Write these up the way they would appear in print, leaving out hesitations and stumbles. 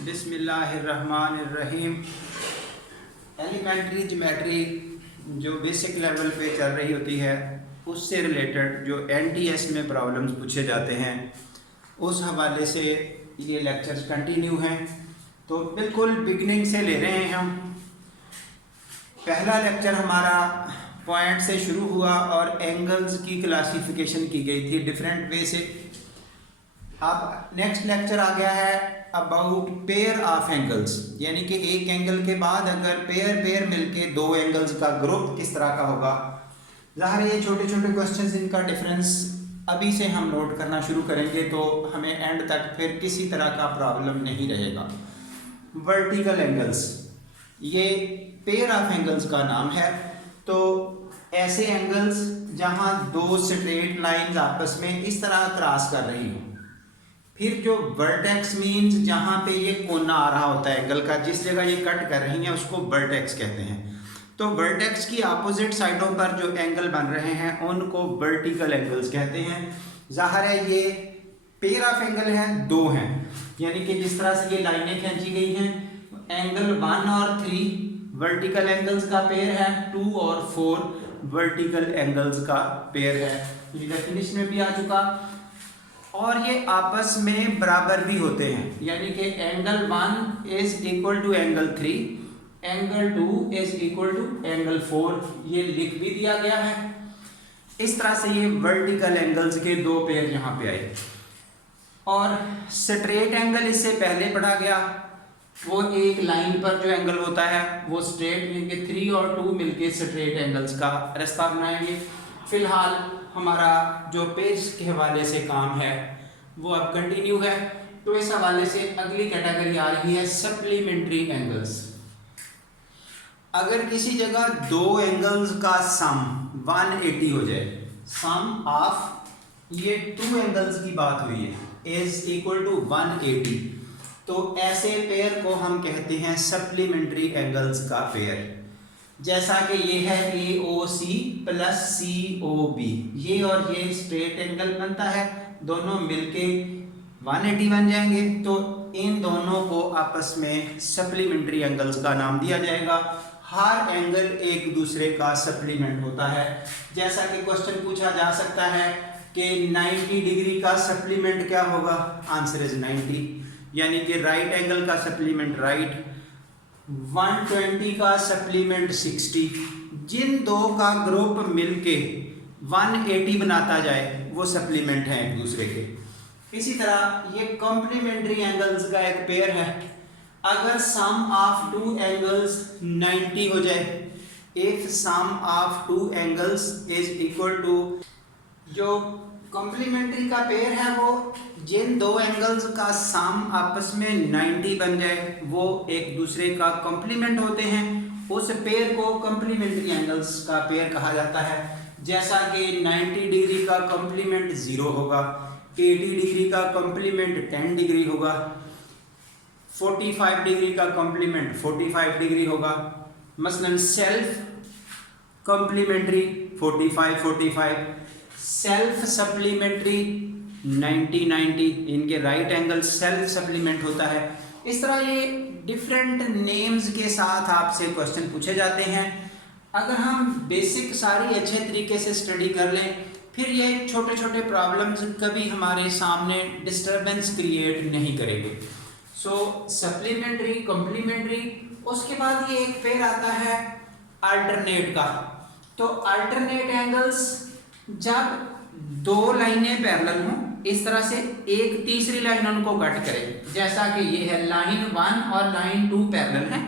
बिस्मिल्लाहिर्रहमानिर्रहीम। Elementary geometry जो basic level पे चल रही होती है उससे रिलेटेड जो एनटीएस में प्रॉब्लम्स पूछे जाते हैं उस हवाले से ये लेक्चर्स कंटिन्यू हैं। तो बिल्कुल बिगनिंग से ले रहे हैं हम। पहला लेक्चर हमारा पॉइंट से शुरू हुआ और एंगल्स की क्लासिफिकेशन की गई थी डिफरेंट वे से। अब नेक्स्ट लेक्चर आ गया है अबाउट पेयर ऑफ एंगल्स, यानी कि एक एंगल के बाद अगर पेयर पेयर मिलके दो एंगल्स का ग्रुप किस तरह का होगा। ज़ाहिर है ये छोटे छोटे क्वेश्चंस, इनका डिफरेंस अभी से हम नोट करना शुरू करेंगे तो हमें एंड तक फिर किसी तरह का प्रॉब्लम नहीं रहेगा। वर्टिकल एंगल्स ये पेयर ऑफ एंगल्स का नाम है। तो ऐसे एंगल्स जहां दो स्ट्रेट लाइंस आपस में इस तरह क्रॉस कर रही हो। फिर जो वर्टेक्स मीन्स जहां पे ये कोना आ रहा होता है एंगल का, जिस जगह ये कट कर रही हैं उसको वर्टेक्स कहते हैं। तो वर्टेक्स की अपोजिट साइडों पर जो एंगल बन रहे हैं उनको वर्टिकल एंगल्स कहते हैं। ज़ाहिर है ये पेयर ऑफ एंगल हैं, दो हैं, यानी कि जिस तरह से ये लाइनें खींची गई हैं एंगल 1 और 3 वर्टिकल एंगल्स का पेयर है, 2 और 4 वर्टिकल एंगल्स का पेयर है। ये डेफिनेशन में भी आ चुका। और ये आपस में बराबर भी होते हैं, यानी कि angle 1 is equal to angle 3, angle 2 is equal to angle 4, ये लिख भी दिया गया है। इस तरह से ये वर्टिकल एंगल्स के दो पेयर यहाँ पे आए। और स्ट्रेट एंगल इससे पहले पढ़ा गया, वो एक लाइन पर जो एंगल होता है वो स्ट्रेट मिलके 3 और 2 मिलके स्ट्रेट एंगल्स का रास्ता बनाएंगे। फिलहाल हमारा जो पेज के हवाले से काम है वो अब कंटिन्यू है। तो इस हवाले से अगली कैटेगरी आ रही है सप्लीमेंट्री एंगल्स। अगर किसी जगह दो एंगल्स का सम 180 हो जाए, सम ऑफ ये 2 एंगल्स की बात हुई है इज इक्वल टू 180, तो ऐसे पेयर को हम कहते हैं सप्लीमेंट्री एंगल्स का पेयर। जैसा कि ये है AOC प्लस COB, ये और ये स्ट्रेट एंगल बनता है, दोनों मिलके 180 बन जाएंगे। तो इन दोनों को आपस में सप्लीमेंट्री एंगल्स का नाम दिया जाएगा। हर एंगल एक दूसरे का सप्लीमेंट होता है। जैसा कि क्वेश्चन पूछा जा सकता है कि 90 डिग्री का सप्लीमेंट क्या होगा, आंसर इज 90, यानी कि राइट एंगल का सप्लीमेंट राइट, 120 का सप्लीमेंट 60। जिन दो का ग्रुप मिलके 180 बनाता जाए वो सप्लीमेंट है एक दूसरे के। इसी तरह ये कॉम्प्लीमेंट्री एंगल्स का एक पेयर है। अगर सम ऑफ 2 एंगल्स 90 हो जाए, if sum of 2 angles is equal to, जो कॉम्प्लीमेंट्री का पेयर है वो जिन दो एंगल्स का सम आपस में 90 बन जाए वो एक दूसरे का कॉम्प्लीमेंट होते हैं। उस पेयर को कॉम्प्लीमेंट्री एंगल्स का पेयर कहा जाता है। जैसा कि 90 डिग्री का कॉम्प्लीमेंट 0 होगा, 80 डिग्री का कॉम्प्लीमेंट 10 डिग्री होगा, 45 डिग्री का कॉम्प्लीमेंट 45 डिग्री होगा। मसलन सेल्फ कॉम्प्लीमेंट्री 45, सेल्फ सप्लीमेंट्री 90, इनके राइट एंगल सेल्फ सप्लीमेंट होता है। इस तरह ये डिफरेंट नेम्स के साथ आपसे क्वेश्चन पूछे जाते हैं। अगर हम बेसिक सारी अच्छे तरीके से स्टडी कर लें फिर ये छोटे छोटे प्रॉब्लम्स कभी हमारे सामने डिस्टर्बेंस क्रिएट नहीं करेंगे। सो सप्लीमेंट्री, कॉम्प्लीमेंट्री, उसके बाद ये एक पेयर आता है अल्टरनेट का। तो अल्टरनेट एंगल्स जब दो लाइनें पैरेलल हों, इस तरह से एक तीसरी लाइन उनको कट करे, जैसा कि ये है लाइन 1 और लाइन 2 पैरेलल हैं,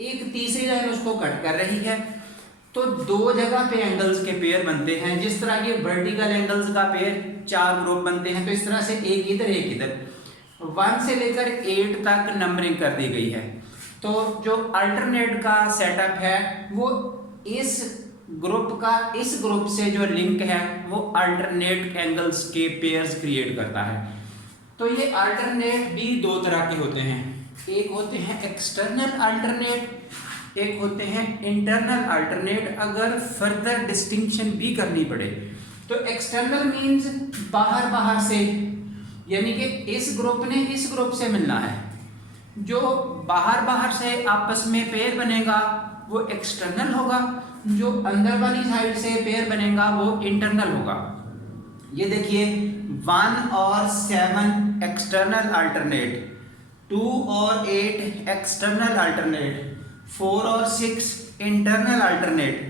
एक तीसरी लाइन उसको कट कर रही है, तो दो जगह पे एंगल्स के पेयर बनते हैं। जिस तरह ये वर्टिकल एंगल्स का पेयर 4 ग्रुप बनते हैं, तो इस तरह से एक इधर एक इधर, 1 से लेकर 8 तक नंबरिंग कर दी गई है। तो जो अल्टरनेट का सेटअप है वो इस ग्रुप का इस ग्रुप से जो लिंक है वो अल्टरनेट एंगल्स के पेयर्स क्रिएट करता है। तो ये अल्टरनेट भी दो तरह के होते हैं, एक होते हैं एक्सटर्नल अल्टरनेट, एक होते हैं इंटरनल अल्टरनेट। अगर फर्दर डिस्टिंक्शन भी करनी पड़े तो एक्सटर्नल मीन्स बाहर से, यानी कि इस ग्रुप ने इस ग्रुप से मिलना है, जो बाहर बाहर से आपस में पेयर बनेगा वो एक्सटर्नल होगा, जो अंदर वाली साइड से पेयर बनेगा वो इंटरनल होगा। ये देखिए 1 और 7 एक्सटर्नल अल्टरनेट, 2 और 8 एक्सटर्नल अल्टरनेट, 4 और 6 इंटरनल अल्टरनेट,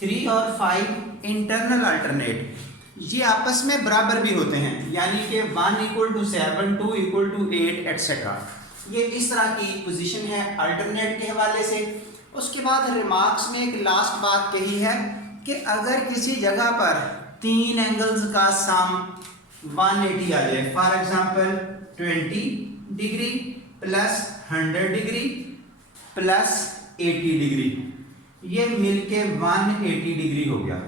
3 और 5 इंटरनल अल्टरनेट। ये आपस में बराबर भी होते हैं, यानी कि 1 = 7, 2 = 8 एक्सेट्रा। ये इस तरह की पोजीशन है अल्टरनेट के हवाले से। उसके बाद रिमार्क्स में एक लास्ट बात कही है कि अगर किसी जगह पर 3 एंगल्स का सम 180 आ जाए, for example 20 degree plus 100 degree plus 80 degree, ये मिलके 180 डिग्री हो गया।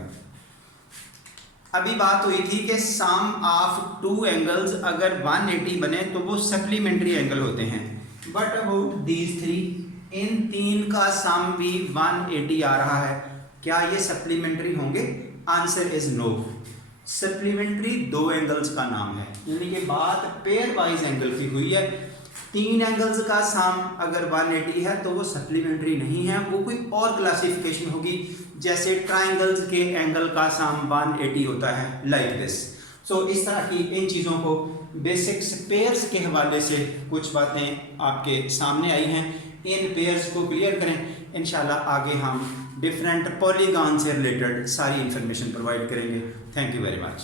अभी बात हुई थी कि सम ऑफ 2 एंगल्स अगर 180 बने तो वो सप्लीमेंट्री एंगल होते हैं। बट अबाउट दीज 3, इन 3 का सम भी 180 आ रहा है, क्या ये सप्लीमेंट्री होंगे? Answer is no. Supplementary 2 angles का नाम है, यानी कि बात पेयर वाइज एंगल की हुई है। 3 एंगल्स का सम अगर 180 है तो वो सप्लीमेंट्री नहीं है, वो कोई और क्लासिफिकेशन होगी, जैसे ट्राइंगल्स के एंगल का सम 180 होता है, लाइक दिस। सो इस तरह की इन चीज़ों को बेसिक्स पेयर्स के हवाले से कुछ बातें आपके सामने आई हैं, इन पेयर्स को क्लियर करें। इंशाल्लाह आगे हम डिफरेंट पॉलीगॉन से रिलेटेड सारी इंफॉर्मेशन प्रोवाइड करेंगे। Thank you very much.